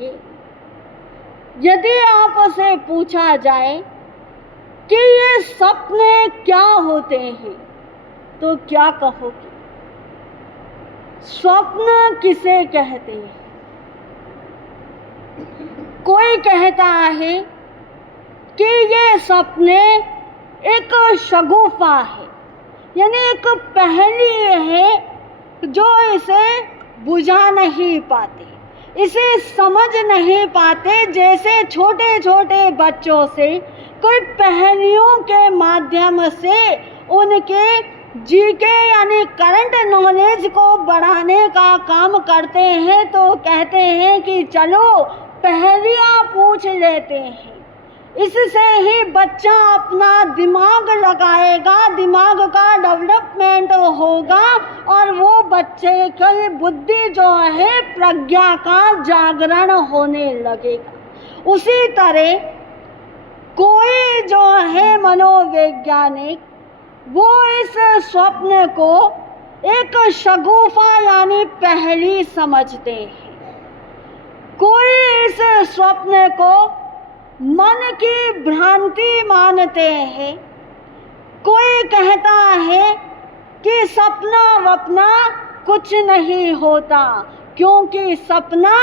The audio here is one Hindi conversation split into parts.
कहेंगे। यदि आपसे पूछा जाए कि ये सपने क्या होते हैं तो क्या कहोगे? स्वप्न किसे कहते हैं? कोई कहता है कि ये सपने एक शगुफा है, यानी एक पहेली है जो इसे बुझा नहीं पाते, इसे समझ नहीं पाते। जैसे छोटे छोटे बच्चों से कोई पहेलियों के माध्यम से उनके जीके यानी करंट नॉलेज को बढ़ाने का काम करते हैं, तो कहते हैं कि चलो पहेलियाँ पूछ लेते हैं। इससे ही बच्चा अपना दिमाग लगाएगा, दिमाग का डेवलपमेंट होगा और वो बच्चे की बुद्धि जो है प्रज्ञा का जागरण होने लगेगा। उसी तरह कोई जो है मनोवैज्ञानिक वो इस स्वप्न को एक शगुफा यानी पहेली समझते हैं। कोई इस स्वप्न को मन की भ्रांति मानते हैं। कोई कहता है कि सपना वपना कुछ नहीं होता, क्योंकि सपना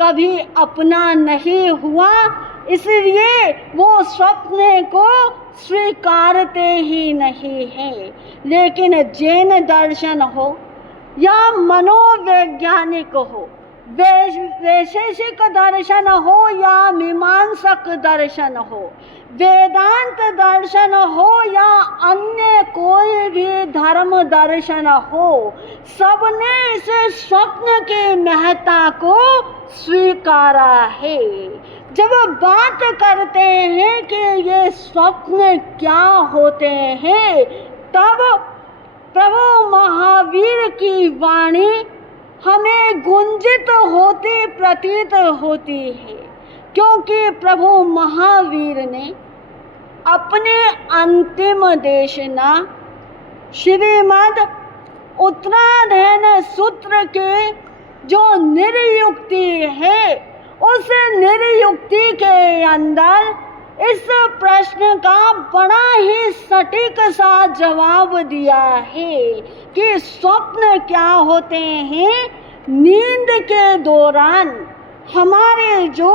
कभी अपना नहीं हुआ, इसलिए वो स्वप्न को स्वीकारते ही नहीं हैं। लेकिन जैन दर्शन हो या मनोवैज्ञानिक हो, वैशेषिक दर्शन हो या मीमांसक दर्शन हो, वेदांत दर्शन हो या अन्य कोई भी धर्म दर्शन हो, सबने इस स्वप्न की महत्ता को स्वीकारा है। जब बात करते हैं कि ये स्वप्न क्या होते हैं, तब प्रभु महावीर की वाणी हमें गुंजित होती प्रतीत होती है, क्योंकि प्रभु महावीर ने अपने अंतिम देशना श्रीमद् उत्तराधयन सूत्र के जो निर्युक्ति है, उस निर्युक्ति के अंदर इस प्रश्न का बड़ा ही सटीक सा जवाब दिया है कि स्वप्न क्या होते हैं। नींद के दौरान हमारे जो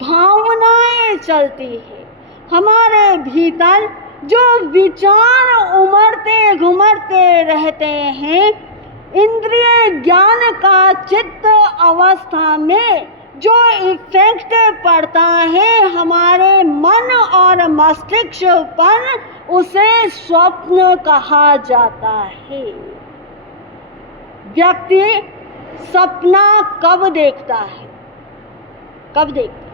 भावनाएं चलती है, हमारे भीतर जो विचार उमड़ते घुमड़ते रहते हैं, इंद्रिय ज्ञान का चित्त अवस्था में जो इफेक्ट पड़ता है हमारे मन और मस्तिष्क पर, उसे स्वप्न कहा जाता है। व्यक्ति सपना कब देखता है? कब देखता है?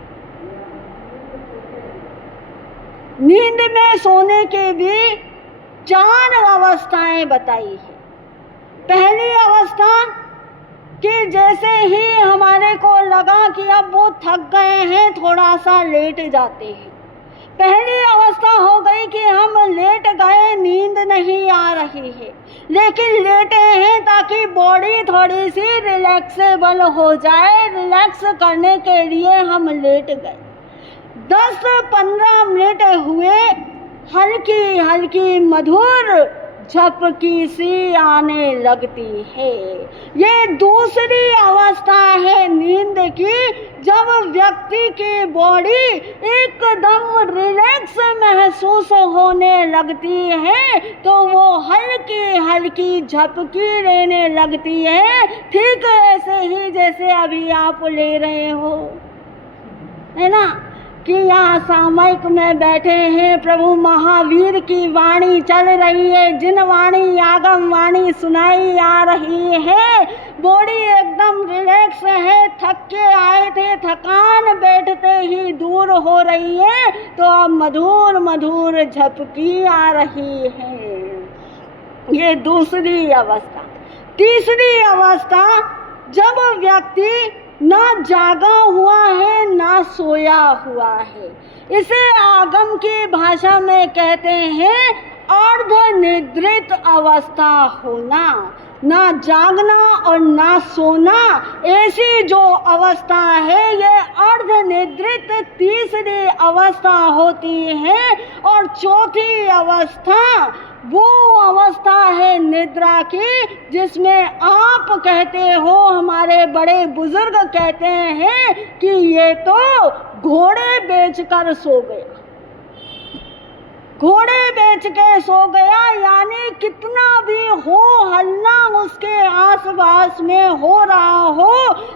नींद में सोने के भी 4 अवस्थाएं बताई है। पहली अवस्था कि जैसे ही हमारे को लगा कि अब वो थक गए हैं, थोड़ा सा लेट जाते हैं। पहली अवस्था हो गई कि हम लेट गए, नींद नहीं आ रही है, लेकिन लेटे हैं ताकि बॉडी थोड़ी सी रिलैक्सेबल हो जाए। रिलैक्स करने के लिए हम लेट गए। 10-15 मिनट हुए, हल्की हल्की मधुर झपकी सी आने लगती है। ये दूसरी अवस्था है नींद की, जब व्यक्ति की बॉडी एकदम रिलैक्स महसूस होने लगती है, तो वो हल्की हल्की झपकी लेने लगती है, ठीक ऐसे ही जैसे अभी आप ले रहे हो, है ना, कि यहाँ सामयिक में बैठे हैं, प्रभु महावीर की वाणी चल रही है, जिन वाणी आगम वाणी सुनाई आ रही है, बॉडी एकदम रिलैक्स है, थक के आए थे, थकान बैठते ही दूर हो रही है, तो अब मधुर मधुर झपकी आ रही है। ये दूसरी अवस्था। तीसरी अवस्था, जब व्यक्ति ना जागा हुआ है ना सोया हुआ है, इसे आगम की भाषा में कहते हैं अर्ध निद्रित अवस्था होना। ना जागना और ना सोना, ऐसी जो अवस्था है ये अर्धनिद्रित तीसरी अवस्था होती है। और चौथी अवस्था वो अवस्था है निद्रा की, जिसमें आप कहते हो, हमारे बड़े बुजुर्ग कहते हैं कि ये तो घोड़े बेचकर सो गया, घोड़े बेच के सो गया। यानी कितना भी हो हल्ला उसके आसपास में हो रहा हो,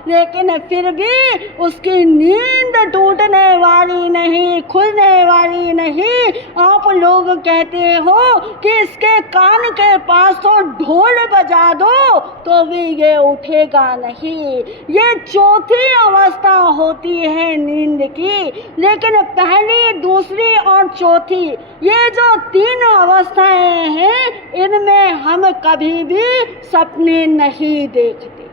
लेकिन फिर भी उसकी नींद टूटने वाली नहीं, खुलने वाली नहीं। आप लोग कहते हो कि इसके कान के पास तो ढोल बजा दो तो भी ये उठेगा नहीं। ये चौथी अवस्था होती है नींद की। लेकिन पहली, दूसरी और चौथी, ये जो तीन अवस्थाएं हैं, इनमें हम कभी भी सपने नहीं देखते।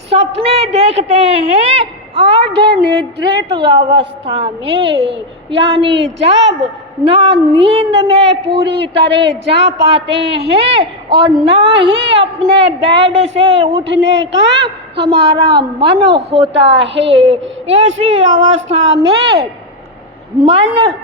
सपने देखते हैं अर्धनिद्रित अवस्था में, यानी जब ना नींद में पूरी तरह जा पाते हैं और ना ही अपने बेड से उठने का हमारा मन होता है। ऐसी अवस्था में मन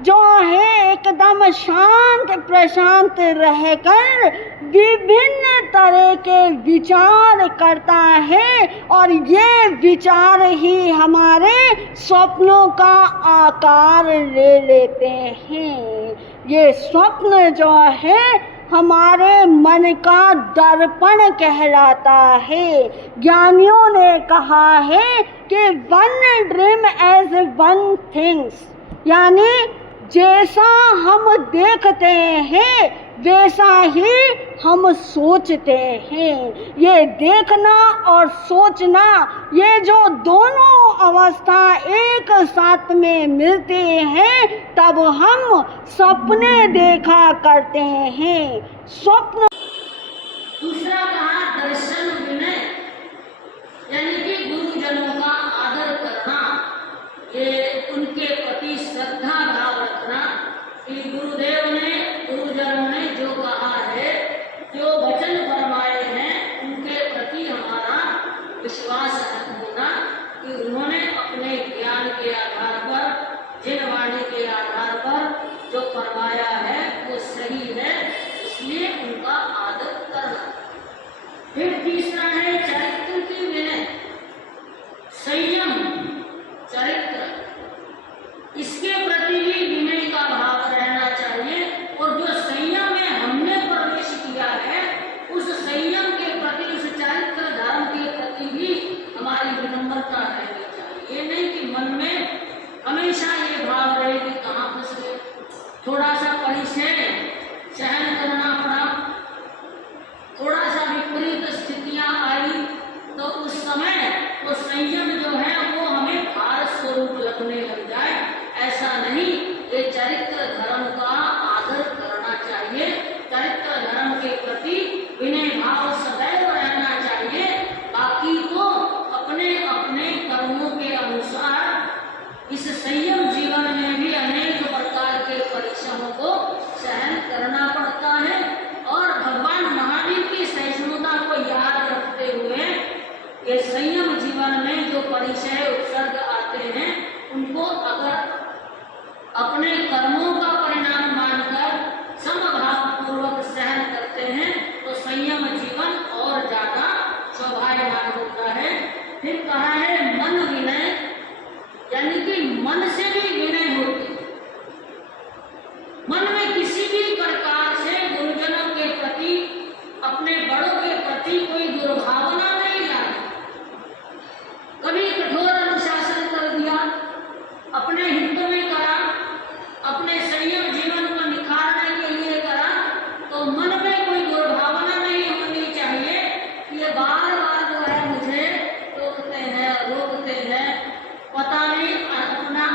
जो है एकदम शांत प्रशांत रहकर विभिन्न तरह के विचार करता है, और ये विचार ही हमारे स्वप्नों का आकार ले लेते हैं। ये स्वप्न जो है हमारे मन का दर्पण कहलाता है। ज्ञानियों ने कहा है कि one dream as one things, यानी जैसा हम देखते हैं वैसा ही हम सोचते हैं। ये देखना और सोचना, ये जो दोनों अवस्था एक साथ में मिलते हैं, तब हम सपने देखा करते हैं। स्वप्न दूसरा कहा दर्शन विनय, यानी कि गुरुजनों का आदर करना, ये उनके प्रति श्रद्धा भाव रखना कि गुरुदेव ने, गुरुजनों ने जो कहा है, जो वचन फरमाए हैं, उनके प्रति हमारा विश्वास रखना कि उन्होंने अपने ज्ञान के आधार पर, जिन वाणी के आधार पर जो फरमाया है वो सही है, इसलिए उनका आदर करना। फिर तीसरा है चरित्र की विनय, संयम चरित्र, इसके प्रति भी विनय का भाव रहना चाहिए। और जो संयम में हमने प्रवेश किया है, उस संयम के प्रति, उस चरित्र धर्म के प्रति भी हमारी विनम्रता रहनी चाहिए। ये नहीं कि मन में हमेशा ये भाव रहे कि कहाँ फंस गए, थोड़ा सा परिचय सहन करना पड़ा, थोड़ा सा विपरीत स्थितियां आई, तो उस समय वो संयम जो है वो हमें भार स्वरूप लगने लग जाए, ऐसा नहीं। ये चरित्र धर्म का आदर करना चाहिए, चरित्र धर्म के प्रति विनय भाव सदैव रहना चाहिए। बाकी को अपने अपने कर्मों के अनुसार इस संयम जीवन में भी अनेक प्रकार के परिश्रमों को सहन करना पड़ता है। और भगवान महावीर की सहिष्णुता को याद रखते हुए ये संयम जीवन में जो परिचय उपसर्ग आते हैं, उनको अगर अपने कर्मों का परिणाम मानकर समभाव पूर्वक सहन करते हैं तो संयम जीवन और ज्यादा शोभायमान होता है। फिर कहा है मन विनय, यानी कि मन से भी विनय होती है। मन में किसी भी प्रकार से गुरुजनों के प्रति, अपने बड़ों के प्रति कोई दुर्भावना नहीं लानी। कभी कठोर अनुशासन कर दिया, अपने हित में करा, अपने संयम जीवन को निखारने के लिए करा, तो मन में कोई दुर्भावना नहीं होनी चाहिए। ये बार बार जो है मुझे रोकते हैं, पता नहीं अपना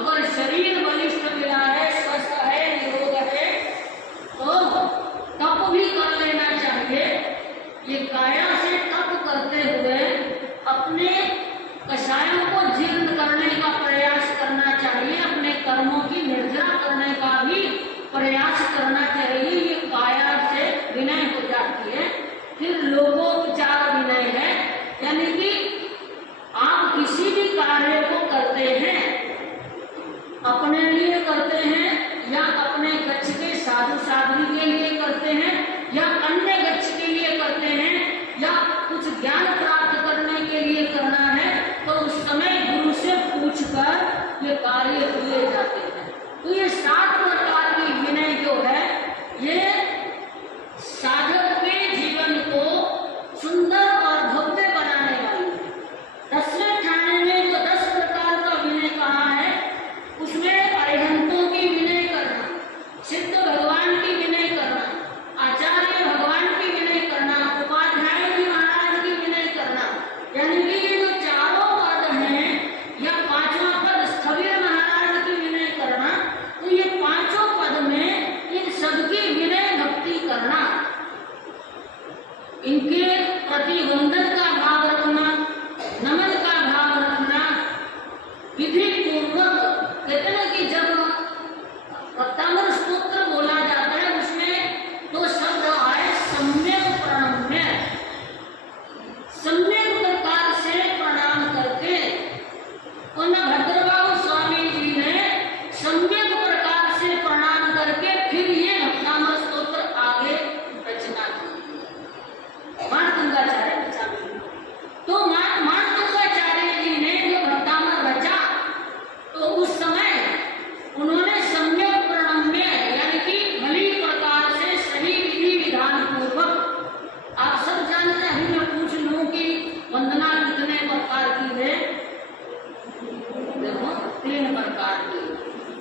अगर शरीर बलिष्ठ मिला है, स्वस्थ है, निरोग है, तो तप भी कर लेना चाहिए। ये काया से तप करते हुए अपने कषायों को जीर्ण करने का प्रयास करना चाहिए, अपने कर्मों की निर्जरा करने का भी प्रयास करना चाहिए। ये काया से विनय हो जाती है। फिर लोकोपचार विनय है, यानी कि आप किसी भी कार्य को करते हैं, अपने लिए करते हैं या अपने गच्छ के साधु साध्वी के लिए करते हैं या अन्य गच्छ के लिए करते हैं या कुछ ज्ञान प्राप्त करने के लिए करना है, तो उस समय गुरु से पूछकर ये कार्य किए जाते हैं। तो ये 7 प्रकार की विनय जो है, ये साधक के जीवन को सुंदर और भव्य बनाने वाली है। 10वें ठाणे में जो 10 प्रकार का विनय कहा है, उसमें अरिहंतों की विनय करना, सिद्ध भगवान की विनय करना, आचार्य भगवान की विनय करना, उपाध्याय जी महाराज की विनय करना, यानी कि ये जो चारों पद हैं, या 5वां पद स्थविर महाराज की विनय करना, तो ये 5 पद में इन सबकी विनय भक्ति करना, इनके प्रति वंदन का भाव रखना, नमन का भाव रखना, विधि पूर्वक। कहते हैं कि जब भक्तामृत स्तोत्र बोला जाता है, उसमें 2 शब्द आए, सम्यक प्रणम्य। सम्यक प्रकार से प्रणाम करके, और न भद्रबाहु स्वामी जी ने सम्यक प्रकार से प्रणाम करके फिर ये भक्तामृत स्तोत्र आगे रचना की। माणतुंगाचार्य रचा। तो माणतुंगाचार्य जी ने जो भक्तामृत रचा, तो उस समय उन्होंने सम्यक प्रणम्य, यानी कि भली प्रकार से सही विधि विधान पूर्वक। आप सब जानते हैं, मैं पूछ लूं कि वंदना कितने प्रकार की है? देखो, 3 प्रकार की।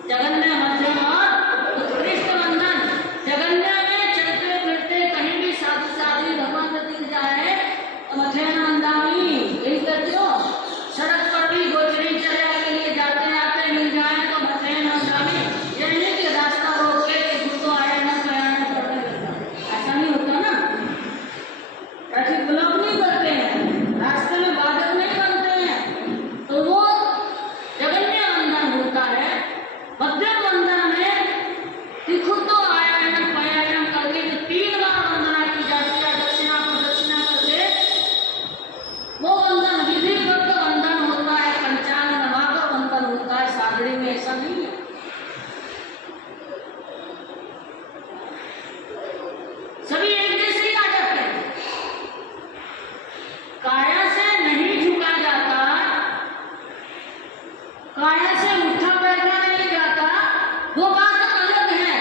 जगन्य, मध्यम और उत्कृष्ट वंदन। जगन्य में चलते फिरते कहीं भी साधु साध्वी भगवान दिख जाए तो मध्यम वंदामी, यही कहते हो। सड़क पर भी गोचरी चर्या के लिए जाते आते मिल जाए तो मध्यम वंदामी, ये नहीं कि रास्ता रोक के गुस्सो आया ना प्रयाण करने लगता, ऐसा नहीं होता ना। ट्रैफिक ब्लॉक नहीं करते हैं, रास्ते में बाधक नहीं बनते हैं, तो वो जगन्य वंदन होता है। मध्यम वंदन में तिखुतो आयान पयायन करके जो 3 बार वंदना की जाती है, दक्षिणा प्रदक्षिणा करके, वो वंदन विधिवत वंदन होता है, पंचांग नवाकर वंदन होता है। सागरी में ऐसा नहीं है। सभी एक जैसे ही आ जाते हैं। काया से नहीं झुका जाता, काया से उठा बैठा नहीं जाता, वो बात अलग है।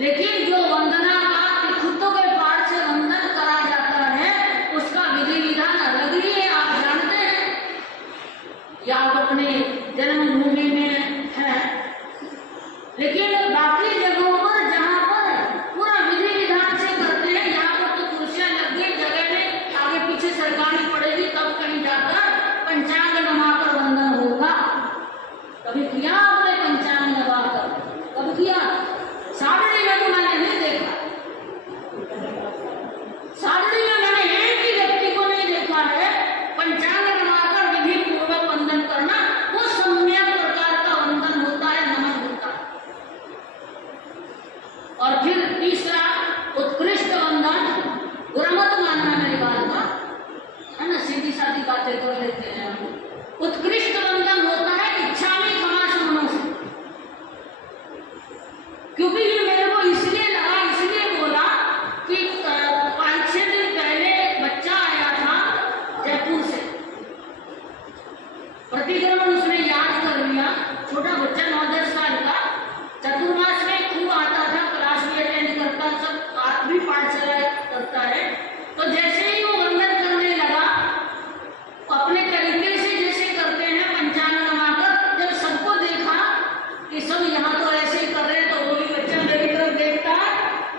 लेकिन जो वंदना का तिखुतों के पाठ से वंदन करा जाता है, उसका विधि विधान अलग ही है। आप जानते हैं, या आप अपने जन्मभूमि में है, लेकिन बाकी जगहों पर जहाँ पर पूरा विधि विधान से करते हैं, यहाँ पर तो कुर्सियां लग गई, जगह में आगे पीछे सरकारी पड़ेगी, तब कहीं जाकर पंचांग नवाकर वंदन होगा। कभी किया आपने पंचांग नवाकर? कब किया? सागरी में तो मैंने नहीं देखा। सागरी में मैंने एक ही व्यक्ति को नहीं देखा है पंचांग नवाकर विधि पूर्वक वंदन करना। वो सम्यक प्रकार का वंदन होता है, नमन होता है। और फिर तीसरा उत्कृष्ट वंदन, गुरमत मानना मेरी बात का है ना, सीधी सादी बातें कर लेते हैं हम। उत्कृष्ट वंदन होता है इच्छा में क्षमा सुनने से। क्योंकि ये मेरे को इसलिए लगा, इसलिए बोला कि 5-6 दिन पहले बच्चा आया था जयपुर से, प्रतिक्रमण उसने याद कर लिया। छोटा बच्चा 9-10 साल का, चतुर्मास में खूब आता था, क्लास भी अटेंड करता, सब आप भी पाठशाला करता है। तो जैसे ही वो वंदन करने लगा, अपने तरीके से जैसे करते हैं पंचांग नवाकर, जब सबको देखा कि सब यहाँ तो ऐसे ही कर रहे हैं, तो वो भी बच्चा मेरी तरफ देखता है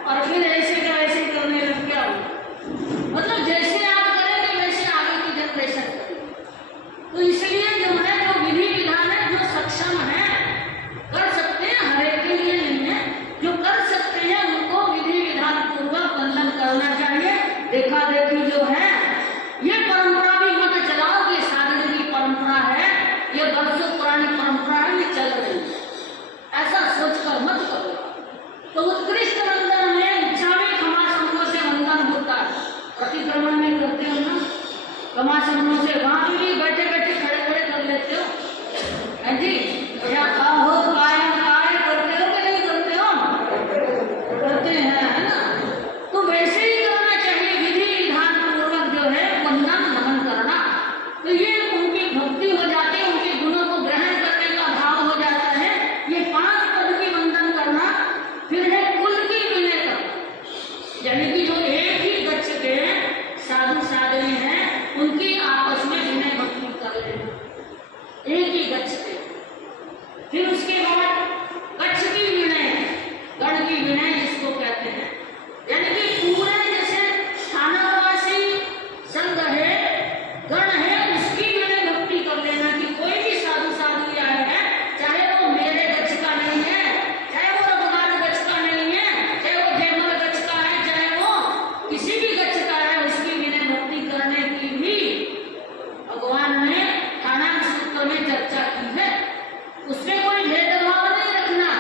और फिर ऐसे का ऐसे करने लग गया। मतलब जैसे आप करेंगे वैसे आगे की जनरेशन करेगी। तो इसलिए जो है, जो विधि विधान है, जो सक्षम है फिर उसके बाद कच्छ की विनय, गण की विनय जिसको कहते हैं, यानी कि पूरे जैसे स्थानवासी संघ है, गण है, उसकी विनय भक्ति कर लेना कि कोई भी साधु साधु आए हैं, चाहे वो मेरे गच्छ का नहीं है, चाहे वो रघुनाथ गच्छ का नहीं है, चाहे वो जयमल गच्छ का है, चाहे वो किसी भी गच्छ का है, उसकी विनय भक्ति करने की भी भगवान ने ठाणांग सूत्र में चर्चा की है। उसमें कोई भेदभाव नहीं रखना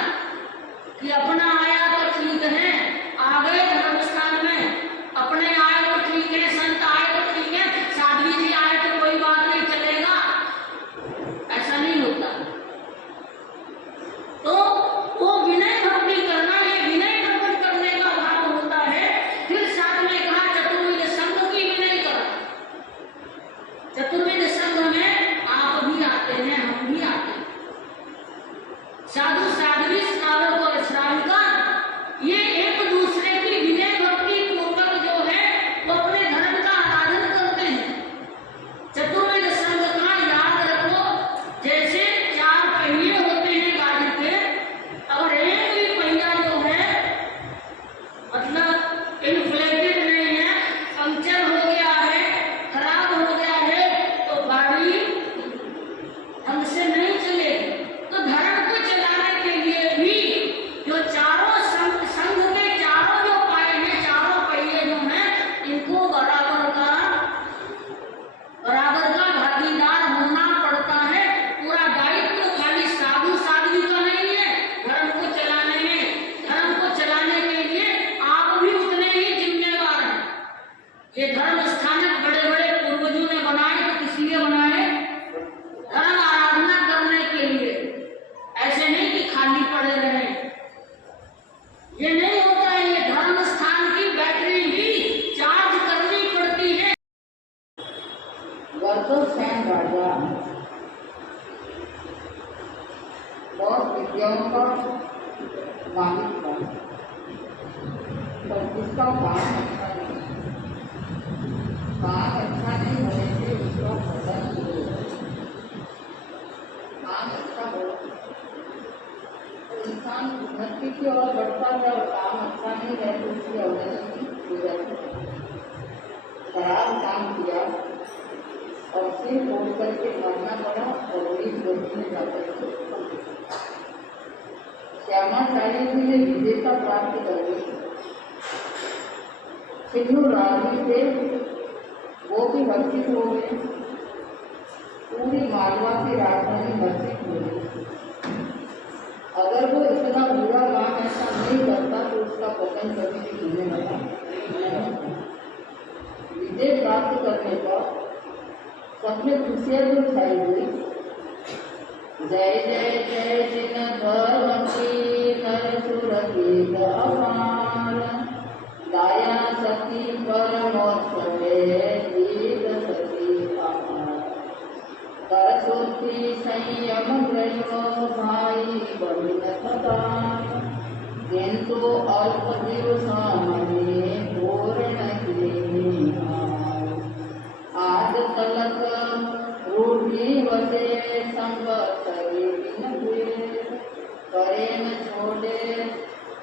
कि अपना आया तो ठीक है, आ गए धर्म स्थान में, अपने आए तो ठीक है, संत आए तो ठीक है, साध्वी जी आए तो कोई बात नहीं, चलेगा, ऐसा नहीं होता। तो वो विनय भक्ति करना, ये विनय प्रकट करने का भाव होता है। फिर साथ में कहा चतुर्विध संघ की विनय करना। चतुर्विध संघ में आप भी आते हैं, हम भी आते हैं, साधु साध्वी श्रावक और श्राविका, ये एक दूसरे की विनय भक्ति पूर्वक जो है वो अपने धर्म का आराधन करते हैं। चतुर्वेद संघ का याद रखो, जैसे चार पहिए होते हैं गाड़ी के, अगर एक भी पहिया जो है मतलब इन्फ्लेटेड नहीं है, पंक्चर हो गया है, खराब हो गया है, तो गाड़ी हमसे नहीं चलेगी। तो धर्म को चलाने के लिए भी जो चारों संघ के चारों जो पाए हैं, चारों पहिए जो हैं, इनको बराबर का भागीदार होना पड़ता है। पूरा दायित्व तो खाली साधु साध्वी का नहीं है धर्म को चलाने में, धर्म को चलाने के लिए आप भी उतने ही जिम्मेवार हैं। ये धर्म स्थानक बड़े बड़े पूर्वजों ने बनाए, तो किसी ने बनाए? धर्म आराधना करने के लिए, ऐसे नहीं कि खाली पड़े रहे, ये नहीं होता है। ये धर्म स्थान की बैटरी भी चार्ज करनी पड़ती है। वर्तों राजा बहुत विद्याओं का मालिक था, पर उसका काम अच्छा नहीं, काम अच्छा नहीं होने से उसका पतन शुरू हो। काम अच्छा हो तो इंसान उन्नति की ओर बढ़ता है, और काम अच्छा नहीं है तो उसकी अवनति हो जाती है। खराब काम किया और सिर मोड़ करके मरना पड़ा और वही गोदी में जाकर श्यामाचार्य जी ने विजेता प्राप्त कर ली। सिन्धु राजी थे, वो भी हर्षित हो गए, पूरी मालवा की राजधानी हर्षित हो गई। अगर वो इतना बुरा काम ऐसा नहीं करता तो उसका पतन कभी भी होने वाला नहीं। विजय प्राप्त करने पर सबने खुशियां जो छाई हुई। जय जय जय जिन धर्म की नरसुर की अपार, दाया सती परमोत्सवे दीद सती अपार, सरस्वती संयम ग्रहो भाई बहिन सदा, किंतु अल्प दिवसामने पूर्ण की आज तलक रूढ़ी वसे संवत्सरी बिन हुए, करे न छोड़े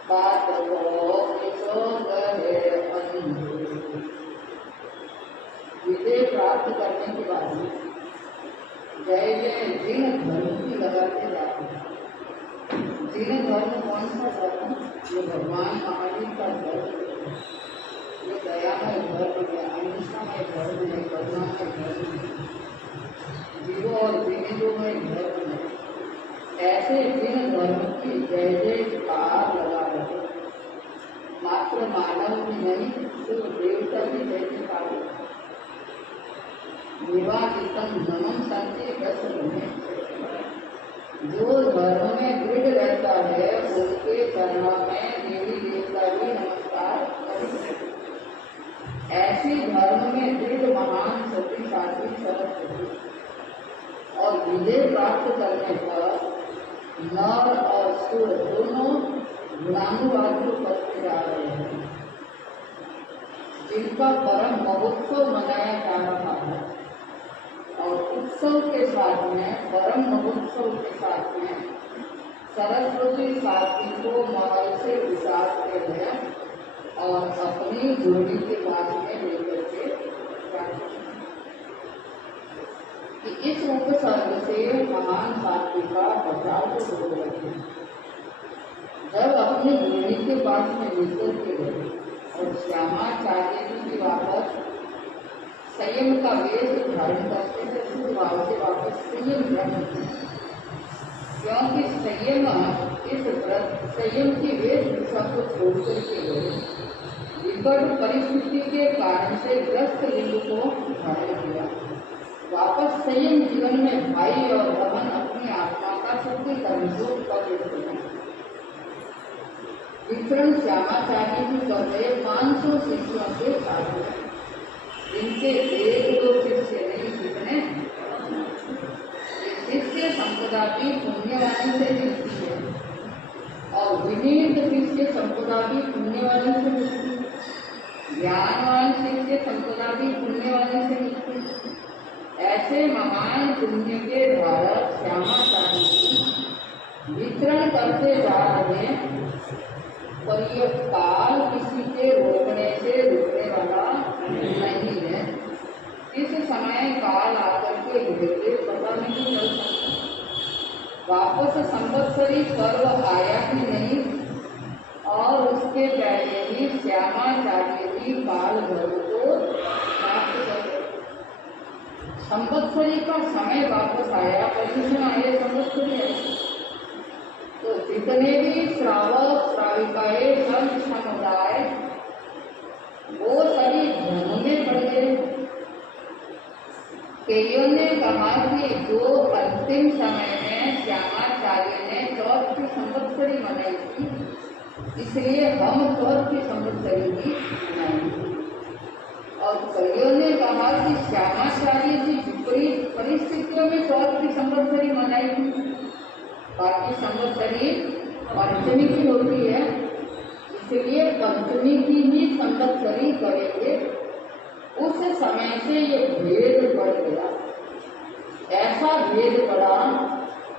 बात को किसो कहे अंधे। विजय प्राप्त करने के बाद जय जय जिन धर्म की लगाते जाते हैं। जिन धर्म कौन सा धर्म? ये भगवान महावीर का धर्म, ये दयामय धर्म है, अहिंसामय धर्म है, करुणामय धर्म है, जीवों और विनिजोमय धर्म है। ऐसे जिन धर्म की जय जयकार लगा रहे, मात्र मानव भी नहीं, तो देवता भी जय जयकार लगा। विवादितम नमन संति दस में, जो धर्म में दृढ़ रहता है उनके चरणों में देवी देवता भी नमस्कार करेंगे। ऐसी धर्म में दृढ़ महान सती साध्वी सरस्वती, और विजय प्राप्त करने पर नर और सुर दोनों गुणानुवादी उपस्थित आ रहे हैं, जिनका परम महोत्सव मनाया जा रहा है। और उत्सव के साथ में, परम महोत्सव के साथ में सरस्वती साथी को महल से उतारते हैं और अपनी जोड़ी के पास में लेकर के कि इस उपसर्ग से महान साथी का बचाव तो हो रहे। जब अपनी जोड़ी के पास में लेकर के गए और श्यामाचार्य जी की वापस संयम का वेश धारण करते थे, शुद्ध भाव से वापस संयम रहते, क्योंकि संयम इस व्रत संयम की वेशभूषा को छोड़ करके गए, विकट परिस्थिति के कारण से ग्रस्त लिंग को धारण किया। वापस संयम जीवन में भाई और बहन अपनी आत्मा का शुद्धि धर्म को कर देते हैं। वितरण श्यामाचार्य जी कर रहे 500 शिष्यों के साथ में, इनके एक दो शिष्य नहीं, कितने शिष्य संपदा भी पुण्यवाणी से मिलती है और विनीत शिष्य संपदा भी पुण्यवाणी से मिलती है, ज्ञानवान शिष्य संपदा भी पुण्यवाणी से मिलती है। ऐसे महान पुण्य के द्वारा श्यामाचार्य जी वितरण करते जा रहे हैं, पर ये काल किसी के रोकने से रुकने वाला नहीं है। इस समय काल आकर के गिरते पता नहीं चल सकता। वापस संवत्सरी पर्व आया ही नहीं और उसके पहले ही श्यामाचार्य जी काल गर्भ को प्राप्त कर गए। संवत्सरी का समय वापस आया, परिश्रम आए, संवत्सरी आए। तो जितने भी श्रावक श्राविकाएं संत समुदाय वो सभी धर्मों में पड़ गए। कईयों ने कहा कि जो अंतिम समय में श्यामाचार्य ने चौथ की संवत्सरी मनाई थी, इसलिए हम चौथ की संवत्सरी भी मनाएंगे। और कईयों ने कहा कि श्यामाचार्य जी विपरीत परिस्थितियों में चौथ की संवत्सरी मनाई थी, बाकी संवत्सरी पंचमी की होती है, इसलिए पंचमी की ही संवत्सरी करेंगे। उस समय से ये भेद बढ़ गया, ऐसा भेद बढ़ा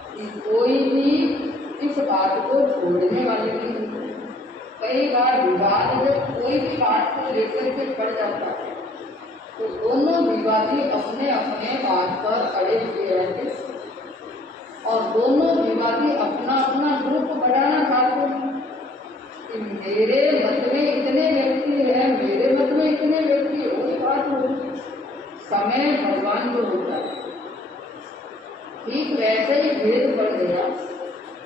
कि कोई भी इस बात को छोड़ने वाले नहीं। कई बार विवाद जब कोई भी बात को लेकर के बढ़ जाता है तो दोनों विवादी अपने अपने बात पर अड़े हुए रहते और दोनों विवादी अपना अपना ग्रुप बढ़ाना चाहते हैं कि मेरे मत में इतने व्यक्ति है, मेरे मत में इतने व्यक्ति है। वही बात होगी, समय भगवान जो होता है ठीक वैसे ही भेद बढ़ गया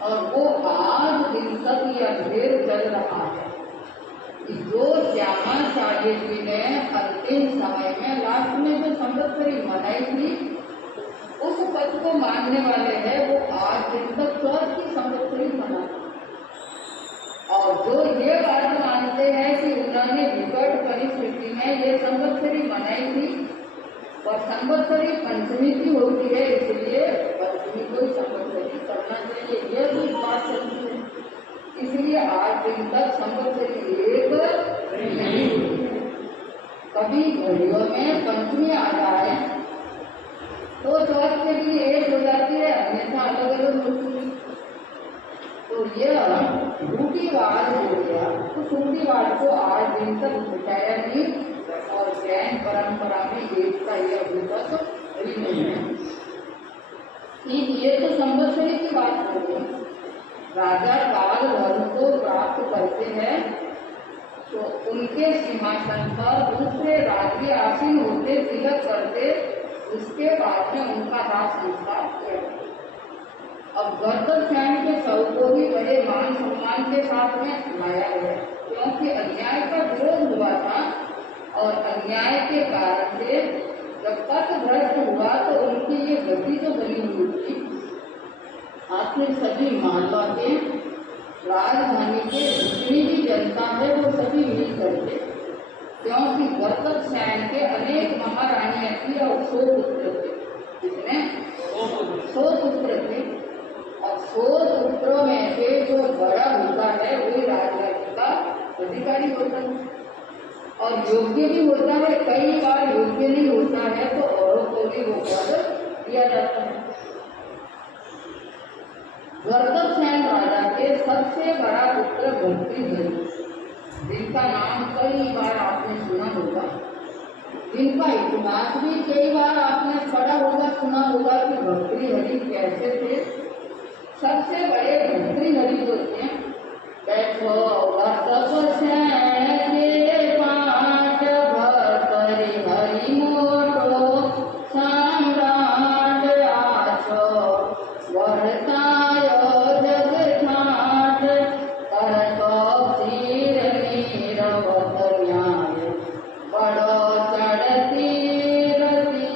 और वो आज दिन तक यह भेद चल रहा है कि जो श्यामाचार्य जी ने अंतिम समय में लास्ट में जो संवत्सरी मनाई थी उस पद को मानने वाले हैं, वो आज दिन तक चौथ की संवत्सरी मनाते। और जो ये बात मानते हैं कि उन्होंने विकट परिस्थिति में ये संवत्सरी मनाई थी और संवत्सरी पंचमी की होती है, इसलिए पंचमी को ही संवत्सरी करना चाहिए, ये भी बात चलती है। इसलिए आज दिन तक संवत्सरी एक नहीं होती है। कभी घड़ियों में पंचमी आ जाए तो चौथ के लिए एक हो जाती है, अन्यथा अलग अलग होती है। तो यह रूढ़िवाद हो गया, उस रूढ़िवाद को आज दिन तक मिटाया नहीं और जैन परंपरा में एकता यह अभी तक ही नहीं है। ये तो संवत्सरी की बात हो गई। राजा काल धर्म को प्राप्त करते हैं तो उनके सिंहासन पर दूसरे राज्य आसीन होते, तिलक करते, उसके बाद में उनका दाह संस्कार किया। अब गर्दभसेन के शव को भी बड़े मान सम्मान के साथ में लाया गया, क्योंकि अन्याय का विरोध हुआ था और अन्याय के कारण से जब पथभ्रष्ट हुआ तो उनकी ये गति जो बनी हुई थी, आखिर सभी मालवा के राजधानी के जितनी भी जनता है वो सभी मिल करके, क्योंकि गर्दभसेन के अनेक महारानियां थी और 100 पुत्र थे। कितने? 100 पुत्र थे और 100 पुत्रों में से जो बड़ा होता है वही राजराज्य का अधिकारी होता है और योग्य भी होता है। कई बार योग्य नहीं होता है तो औरों को भी वो पद दिया जाता है। गर्दभसेन सबसे बड़ा पुत्र भर्तृहरि, जिनका नाम कई बार आपने सुना होगा, जिनका इतिहास भी कई बार आपने पढ़ा होगा, सुना होगा कि भर्तृहरि कैसे थे। सबसे बड़े भर्तृहरि जो थे, बैठो तप से पाठ भर्तृहरि मोटो सम्राट आछो वर्तायो जग ठाठ करतो धीर नीरवत न्याय बड़ो चढ़ती रति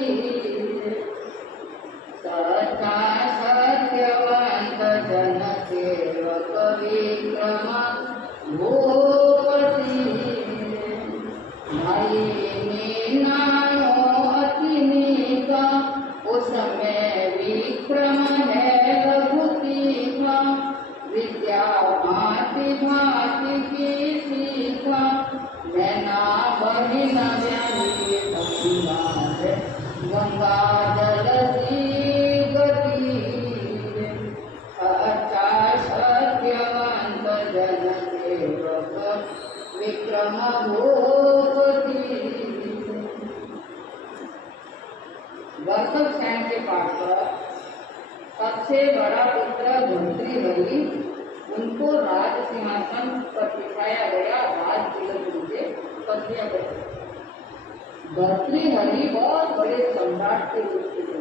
सच्चा सत्यवंत जन सेवक विक्रम भूपति भाई मीनानो अति नीका उसमें विक्रम है रघुती का विद्या भांति भांति की सीखा मैना बहिना व्याली पक्षीनाथ गंगा जल गति अच्छा सत्यवंत जन सेवक विक्रम भूपति। वर्षभ सेन के पाठ पर सबसे बड़ा पुत्र भर्तृहरि, उनको राज सिंहासन पर बिठाया गया, राज तिलक उनके कर दिया गया। भर्तृहरि बहुत बड़े सम्राट के रूप में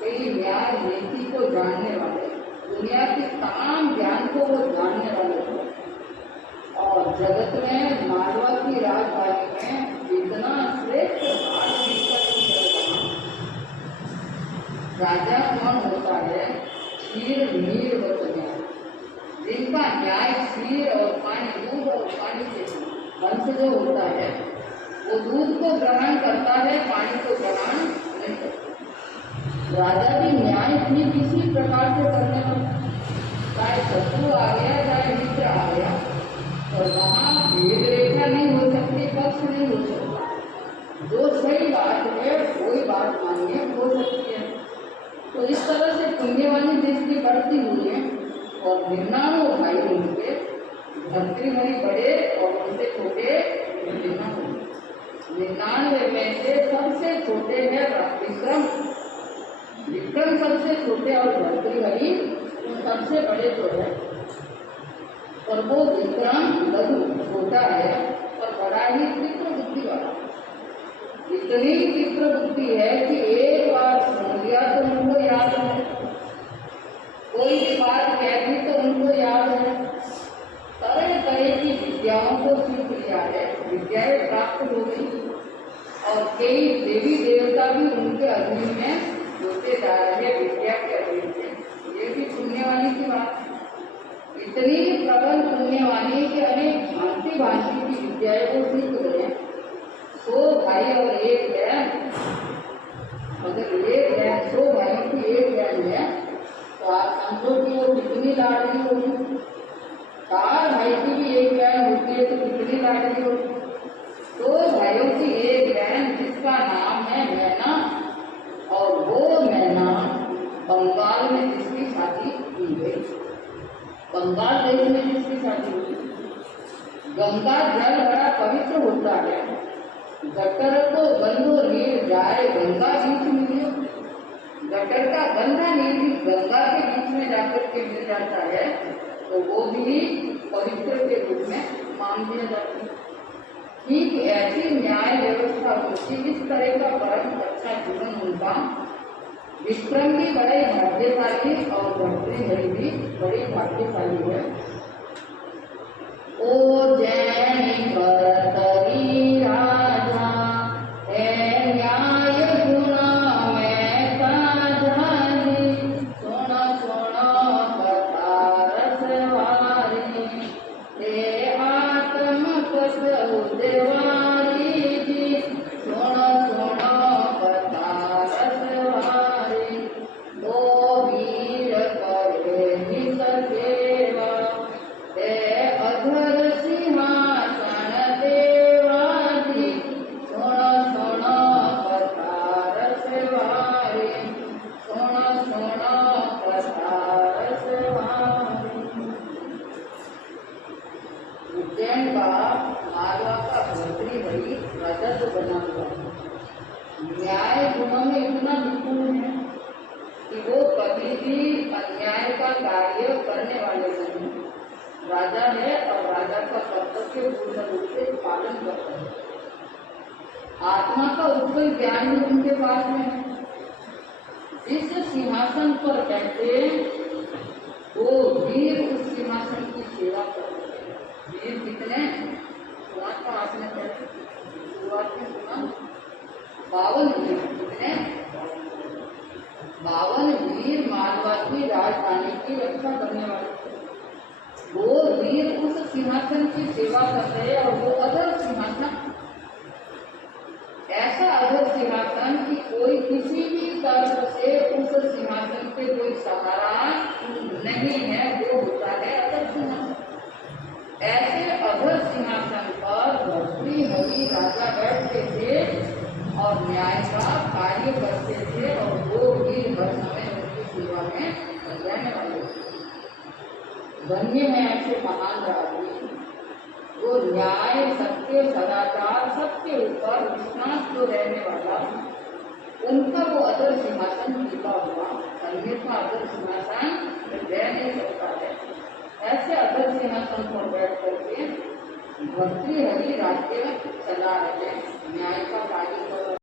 कई न्याय नीति को जानने वाले, दुनिया के तमाम ज्ञान को वो जानने वाले थे। और जगत में मालवा की राजधानी में जितना श्रेष्ठ राजा कौन होता है, क्षीर नीर न्याय, जिनका न्याय क्षीर और पानी, दूध और पानी से वंश जो होता है, वो दूध को ग्रहण करता है, पानी को ग्रहण नहीं करता। राजा भी न्याय भी किसी प्रकार से करने वाला, चाहे शत्रु आ गया चाहे मित्र आ गया, और वहाँ भेद रेखा नहीं हो सकती, पक्ष नहीं हो सकता। जो सही बात है वही बात मान्य हो सकती है। तो इस तरह से पुण्यवानी देश की बढ़ती हुई है। और 99 भाई उनके, भर्तृहरि बड़े और उनसे छोटे 99 में से सबसे छोटे हैं विक्रम। विक्रम सबसे छोटे और भर्तृहरि सबसे बड़े तो है। और वो विक्रम लघु छोटा है और बड़ा ही तीव्र बुद्धि वाला। इतनी तीव्र बुद्धि है कि एक बार सुन लिया तो उनको याद है, कोई भी बात कह दी तो उनको याद है। तरह तरह की विद्याओं को सीख लिया है, विद्याएं प्राप्त हो गई। और कई देवी देवता भी उनके अधीन में होते जा रहे विद्या के अधीन में। ये भी पुण्यवानी की बात है। इतनी प्रबल पुण्यवानी के अनेक भांति भांति की विद्याएं को सीख गए। 100 भाई और एक बहन, अगर एक बहन 100 भाइयों की एक बहन है तो आप समझो कि वो कितनी लाडली होगी। 4 भाई की भी एक बहन होती है तो कितनी लाडली होगी। 2 भाइयों की एक बहन जिसका नाम है मैना, और वो मैना बंगाल में जिसकी शादी की गई, बंगाल देश में जिसकी शादी हुई। गंगा जल बड़ा पवित्र होता है, गटर को गंदो नीर जाए गंगा बीच मिलियो। गटर का गंदा नीर भी गंगा के बीच में जाकर के मिल जाता है तो वो भी पवित्र के रूप में मान दिया जाता है। ठीक ऐसी न्याय व्यवस्था होती, इस तरह का परम अच्छा जीवन उनका। विक्रम भी बड़े भाग्यशाली और भर्तृहरि भी बड़ी भाग्यशाली है। ओ जैन भरतरी राजा है न्याय गुना में साझानी, सुनो सुनो कथा रसवारी ते आत्म कस देवारी जी। सुनो सुनो कथा रसवारी दो वीर करे निस सेवा ते अधर सिंहा कार्य करने वाले नहीं, राजा है और राजा का कर्तव्य पूर्ण रूप से पालन करता है। आत्मा का उत्पल ज्ञान भी उनके पास में है। जिस सिंहासन पर बैठे वो वीर उस सिंहासन की सेवा करते हैं। वीर कितने? शुरुआत का आपने पढ़ा, शुरुआत में सुना 52 वीर। कितने? 52 वीर मालवा की राजधानी की रक्षा करने वाले थे। वो वीर उस सिंहासन की सेवा करते हैं और वो अदर सिंहासन, ऐसा अदर सिंहासन कि कोई किसी भी तर्क से उस सिंहासन पे कोई सहारा नहीं है, वो होता है अदर सिंहासन। ऐसे अदर सिंहासन पर भर्तृहरि राजा बैठते थे और न्याय का कार्य करते थे और वो भी हर समय उनकी सेवा में रहने वाले थे। धन्य है ऐसे महान राजवी वो न्याय, सत्य, सदाचार, सबके ऊपर विश्वास जो रहने वाला, उनका वो अदर सिंहासन टिका हुआ, अन्यथा अदर सिंहासन रह नहीं सकता है। ऐसे अदर सिंहासन पर बैठ करके भर्तृहरि राज्य चला रहे, न्याय का कार्य कर